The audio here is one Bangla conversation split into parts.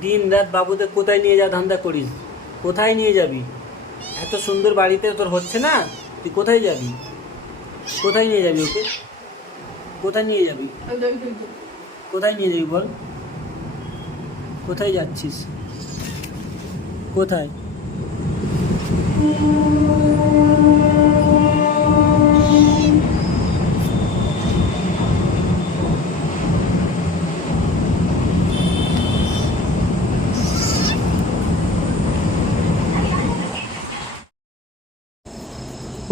দিন রাত বাবুদের কোথায় নিয়ে যা ধান্দা করিস? কোথায় নিয়ে যাবি? এত সুন্দর বাড়িতে তোর হচ্ছে না? তুই কোথায় যাবি? কোথায় নিয়ে যাবি ওকে? কোথায় নিয়ে যাবি? কোথায় নিয়ে যাবি বল? কোথায় যাচ্ছিস? কোথায়?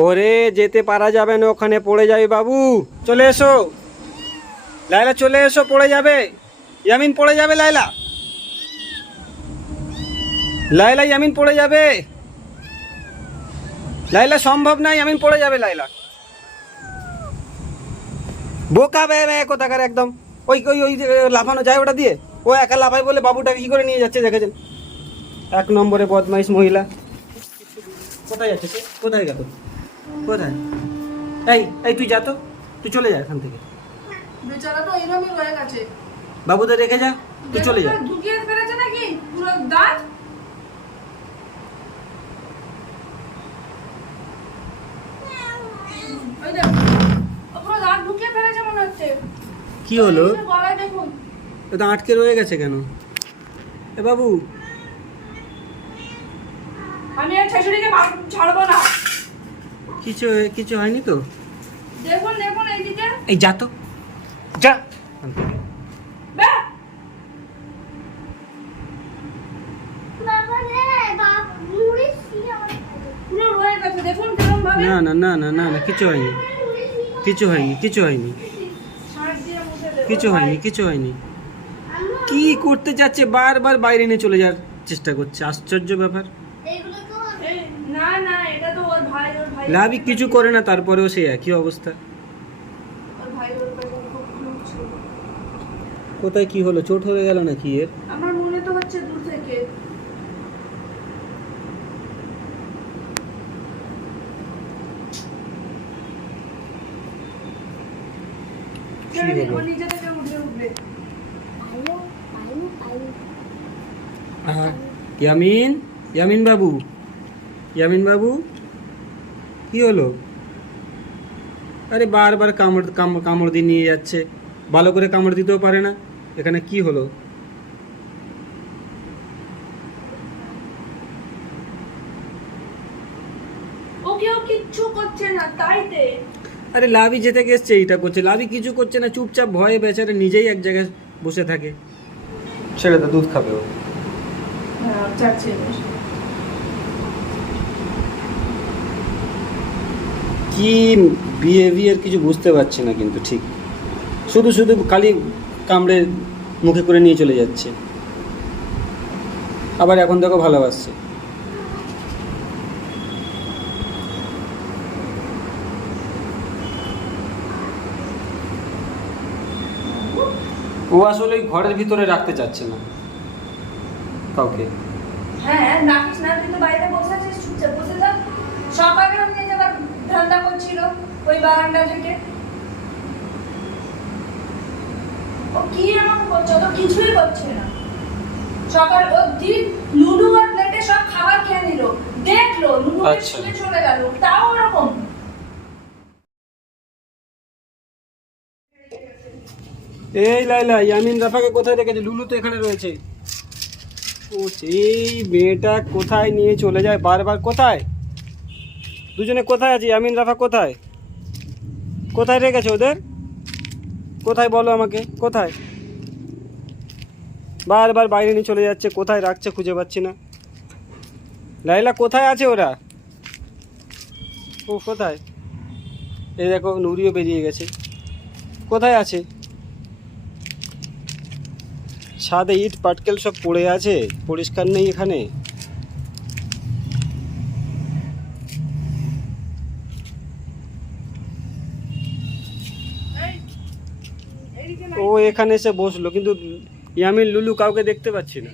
ওরে, যেতে পারা যাবে না, ওখানে পড়ে যাবে বাবু। চলে এসো। লাইলা চলে এসো, পড়ে যাবে। ইয়ামিন, পড়ে যাবে লাইলা লাইলা ইয়ামিন, পড়ে যাবে। লাইলা সম্ভব না, ইয়ামিন, পড়ে যাবে লাইলা বোকা বে বে কোথাকার একদম। ওই ওই ওই লাফানো, যায় ওটা দিয়ে? ও একা লাফাই বলে বাবুটাকে কি করে নিয়ে যাচ্ছে, দেখেছেন? এক নম্বরে বদমাইশ মহিলা। কোথায় যাচ্ছে কোথায় গেল? কোথায়? এই এই তুই যা তো। তুই চলে যা এখান থেকে। এরকমই গেছে। বাবুদের রেখে যা তুই চলে যা। ঢুকিয়ে ফেলেছে নাকি? পুরো দাঁত? কি হলো? তো আটকে রয়ে গেছে কেন? এ বাবু। আমি আর বাদ- ছাড়বো না। কিছু কিছু হয়নি তো? দেখুন দেখুন এইদিকে। এই যা তো। যা। না না না না না না কিছু হয়নি। কিছু হয়নি কিছু হয়নি। কিছু হয়নি কিছু হয়নি। কি করতে যাচ্ছে? বারবার বাইরে নিয়ে চলে যাওয়ার চেষ্টা করছে। আশ্চর্য ব্যাপার। না না এটা তো ওর ভাই ওর ভাই লাভই কিছু করে না তারপরেও সেই একই অবস্থা। কোথায় কি হলো? চোট হয়ে গেল নাকি এর? আমার মনে তো হচ্ছে দূর থেকে। ইয়ামিন ইয়ামিন বাবু। ইয়ামিন বাবু? কি হলো? আরে বারবার কামড় কামড় দিয়ে নিয়ে যাচ্ছে। ভালো করে কামড় দিতেও পারে না। এখানে কি হলো? আরে লাভি যেতে গেছে এইটা করছে। লাভি কিছু করছে না চুপচাপ ভয়ে বেচারে নিজেই এক জায়গায় বসে থাকে। ছেড়ে দা দুধ খাবে ও। হ্যাঁ চাচ্ছে। কি বিহেভিয়ার কিছু বুঝতে পারছি না কিন্তু ঠিক। শুধু শুধু খালি কামড়ে মুখে করে নিয়ে চলে যাচ্ছে। আবার এখন দেখো ভালোবাসছে ও আসলে ওই ঘরের ভিতরে রাখতে চাচ্ছে না। কাউকে। হ্যাঁ নাকিস না, তুই তো বাইরে বসে আছিস, চুপচাপ বসে থাক। সকালে ও নিয়ে যাবার ধান্দা করছিল ওই বারান্দা থেকে ও কি এমন করছে? তো কিছুই করছে না। সকাল দিন লুলু আর প্লেটে সব খাবার খেয়ে নিল। দেখল আচ্ছা। ছুটে চলে গেল। তাও ওরকম। এই লাইলা ইয়ামিন রাফাকে কোথায় রেখেছে লুলু তো এখানে রয়েছে। ও এই মেয়েটা কোথায় নিয়ে চলে যায়? বারবার কোথায়? দুজনে কোথায় আছে? ইয়ামিন রাফা কোথায়? কোথায় রেখেছে ওদের? কোথায় বলো আমাকে? কোথায়? বারবার বাইরে নিয়ে চলে যাচ্ছে, কোথায় রাখছে খুঁজে পাচ্ছি না। লাইলা, কোথায় আছে ওরা? ও, কোথায়? এই দেখো, নুরিও বেরিয়ে গেছে। কোথায় আছে? ছাদে ইট, পাটকেল সব পড়ে আছে, পরিষ্কার নেই এখানে? ও এখানে এসে বসল কিন্তু ইয়ামিন লুলু কাউকে দেখতে পাচ্ছি না।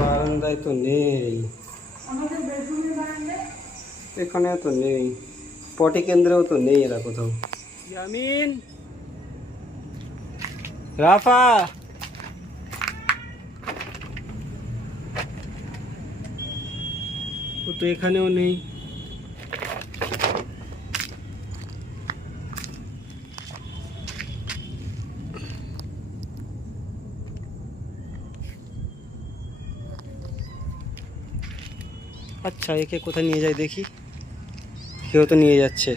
বারান্দায় তো নেই। এখানে তো নেই। পটি কেন্দ্রেও তো নেই এরা কোথাও। ইয়ামিন! রাফা! ও তো এখানেও নেই। আচ্ছা একে কোথায় নিয়ে যায় দেখি। কেউ তো নিয়ে যাচ্ছে।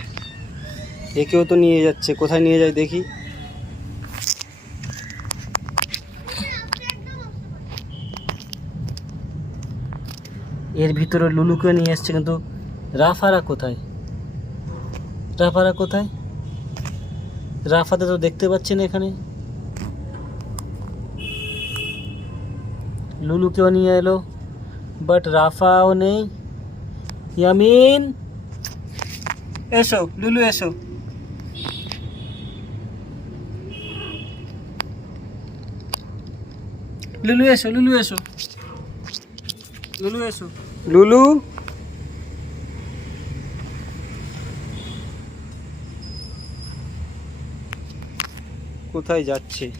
একেও তো নিয়ে যাচ্ছে। কোথায় নিয়ে যায় দেখি। এর ভিতরে লুলুকে নিয়ে আসছে, কিন্তু রাফারা কোথায়? রাফারা কোথায়? রাফাতে তো দেখতে পাচ্ছি না এখানে। লুলুকেও নিয়ে এলো। বাট রাফাও নেই ইয়ামিন এসো লুলু এসো লুলু এসো লুলু এসো লুলু এসো লুলু কোথায় যাচ্ছে?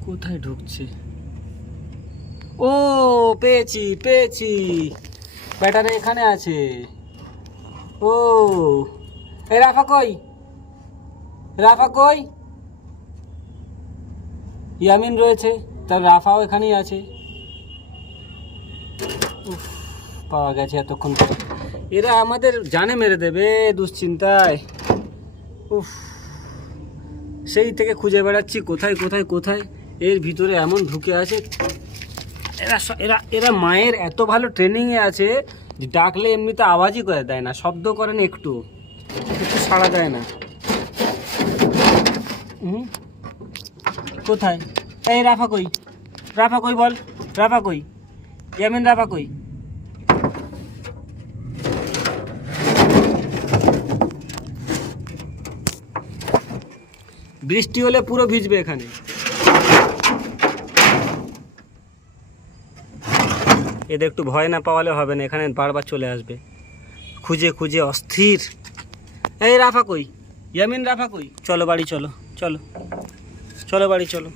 কোথায় ঢুকছে? ও, পেয়েছি পেয়েছি। ব্যাটারি এখানে আছে। ও এই রাফা কই? রাফা কই? ইয়ামিন রয়েছে, তার রাফাও এখানেই আছে। পাওয়া গেছে এতক্ষণ পর। এরা আমাদের জানে মেরে দেবে দুশ্চিন্তায়। উফ, সেই থেকে খুঁজে বেড়াচ্ছি, কোথায় কোথায় কোথায়? এর ভিতরে এমন ঢুকে আছে এরা এরা এরা মায়ের এত ভালো ট্রেনিংয়ে আছে যে ডাকলে এমনিতে আওয়াজই করে দেয় না, শব্দ করে না একটু একটু সাড়া দেয় না। হুম? কোথায়? এই রাফা কই? রাফা কই বল? রাফা কই? ইয়ামিন রাফা কই? বৃষ্টি হলে পুরো ভিজবে এখানে। এদের একটু ভয় না পাওয়ালে হবে না, এখানে বারবার চলে আসবে। খুঁজে খুঁজে অস্থির। এই রাফা কই? ইয়ামিন রাফা কই? চলো বাড়ি, চলো চলো চলো বাড়ি, চলো।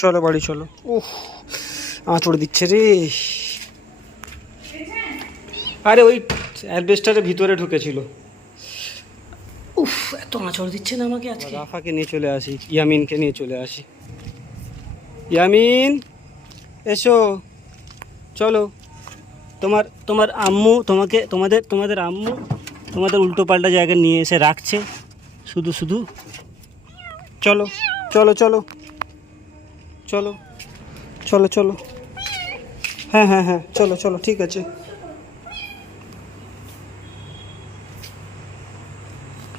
চলো বাড়ি, চলো। উফ, আঁচড় দিচ্ছে রে। আরে ওই অ্যালবেস্টারের ভিতরে ঢুকেছিল। উফ, এত আঁচড় দিচ্ছে না আমাকে আজকে। রাফাকে নিয়ে চলে আসি, ইয়ামিনকে নিয়ে চলে আসি। ইয়ামিন এসো। চলো। তোমার তোমার আম্মু তোমাকে তোমাদের তোমাদের আম্মু তোমাদের উল্টো পাল্টা জায়গায় নিয়ে এসে রাখছে। শুধু শুধু। চলো চলো চলো। চলো চলো চলো। হ্যাঁ হ্যাঁ হ্যাঁ চলো চলো ঠিক আছে।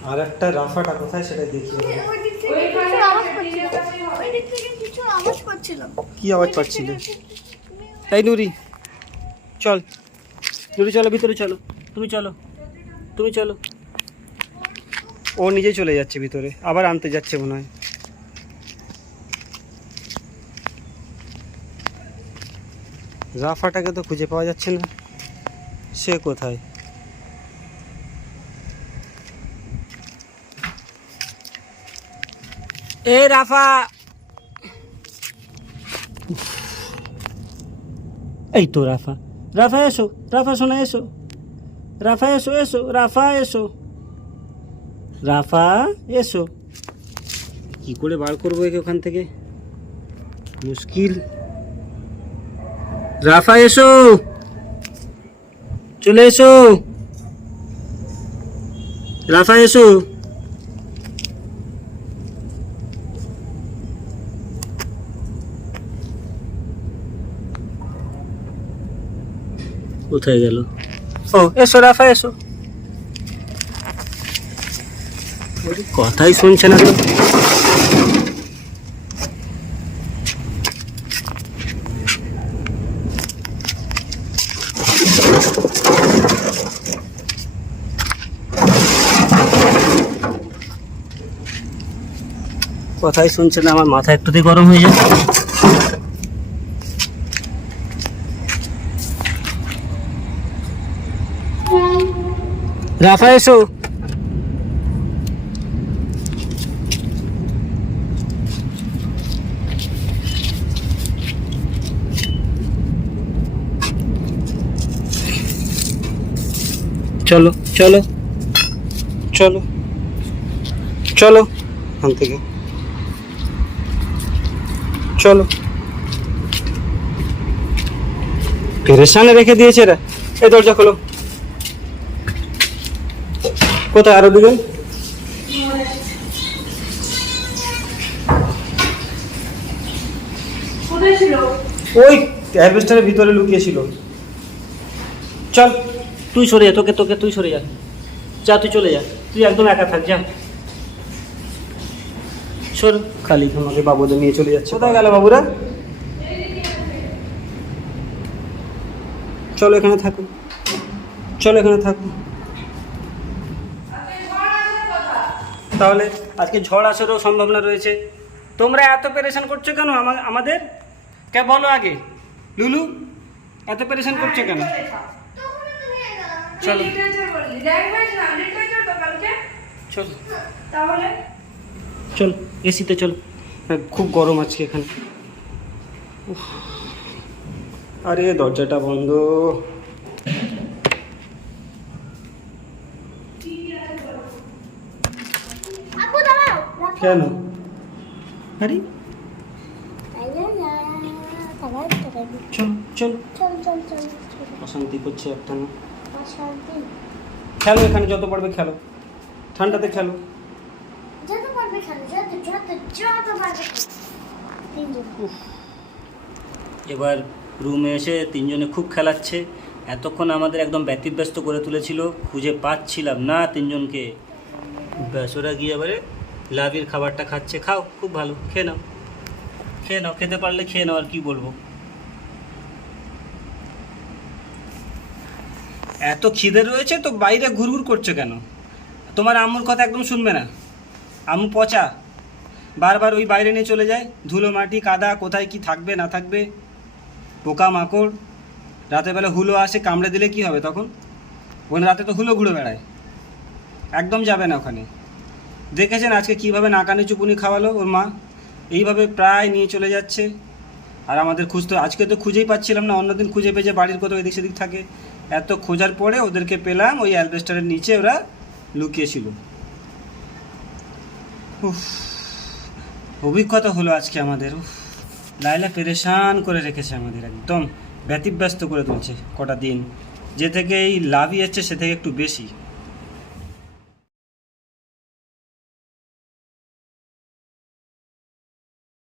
আর একটা রাফাটা কোথায় সেটা দেখি ওই দিক থেকে কিছু আওয়াজ পাচ্ছিলাম ওই দিক থেকে কিছু আওয়াজ পাচ্ছিলাম কি আওয়াজ পাচ্ছিলে? এই নুরি চল। নুরি চলো ভিতরে চলো। তুমি চলো তুমি চলো। ও নিজে চলে যাচ্ছে ভিতরে আবার আনতে যাচ্ছে মনে হয়। রাফাটাকে তো খুঁজে পাওয়া যাচ্ছে না। সে কোথায়? এ রাফা এই তো রাফা রাফা এসো রাফা শোনা এসো রাফা এসো এসো রাফা এসো রাফা এসো কি করে বার করব একে ওখান থেকে? মুশকিল। রাফা, এসো! চলে এসো! রাফা, এসো! কোথায় গেল? ও এসো রাফা এসো। কথাই শুনছে না তো। কথাই শুনছে না আমার মাথা একটুতেই গরম হয়ে যায় রাফা এসো চলো চলো চলো চলো এখান থেকে চলো পেরেশানে রেখে দিয়েছে এরা এই দরজা খোলো। কোথায় আরও দুজন ওই অ্যালবেস্টারের ভিতরে লুকিয়েছিল চল। তুই সরে যা তোকে তোকে তুই সরে যা। যা তুই চলে যা। তুই একদম একা থাক যা। সর। খালি আমাকে বাবুদের নিয়ে চলে যাচ্ছে। কোথায় গেল বাবুরা? চলো এখানে থাকুন চলো এখানে থাকুন তাহলে আজকে ঝড় আসারও সম্ভাবনা রয়েছে। তোমরা এত পেরেশান করছ কেন আমা- আমাদের? কে বলো আগে। লুলু এত পেরেশান করছ কেন? চলো। তো কালকে। চল। চল এসিতে চল। হ্যাঁ, খুব গরম আজকে এখানে। উফ। আরে দরজাটা বন্ধ। কেন? আরে। চল চল। অশান্তি করছে একটা না। খেলো এখানে, যত পারবে খেলো। ঠান্ডাতে খেলো। এবার রুমে এসে তিনজনে খুব খেলাচ্ছে। এতক্ষণ আমাদের একদম ব্যতিব্যস্ত করে তুলেছিল, খুঁজে পাচ্ছিলাম না তিনজনকে। ব্যাস, ওরা গিয়ে এবারে লাভির খাবারটা খাচ্ছে, খাও, খুব ভালো, খেয়ে নাও। খেয়ে নাও, খেতে পারলে খেয়ে নাও, আর কি বলব? এত খিদে রয়েছে তো বাইরে ঘুরঘুর করছ কেন? তোমার আম্মুর কথা একদম শুনবে না। আম্মু পচা। বারবার ওই বাইরে নিয়ে চলে যায়, ধুলো মাটি, কাদা, কোথায় কি থাকবে, না থাকবে, পোকা মাকড়। বেলা হুলো আসে, কামড়ে দিলে কি হবে তখন? ওখানে রাতে তো হুলো ঘুরে বেড়ায়। একদম যাবে না ওখানে। দেখেছেন আজকে কীভাবে নাকানি চুপুনি খাওয়ালো ওর মা? এইভাবে প্রায় নিয়ে চলে যাচ্ছে। আর আমাদের খুঁজতে আজকে তো খুঁজেই পাচ্ছিলাম না অন্যদিন খুঁজে পেয়েছে বাড়ির কোথাও এদিক সেদিক থাকে। এত খোঁজার পরে ওদেরকে পেলাম ওই অ্যালবেস্টারের নিচে ওরা লুকিয়েছিল। উফ, অভিজ্ঞতা হলো আজকে আমাদের উফ, লাইলা পেরেশান করে রেখেছে আমাদের একদম ব্যতিব্যস্ত করে তুলছে কটা দিন। যে থেকে এই লাভই এসছে সে থেকে একটু বেশি।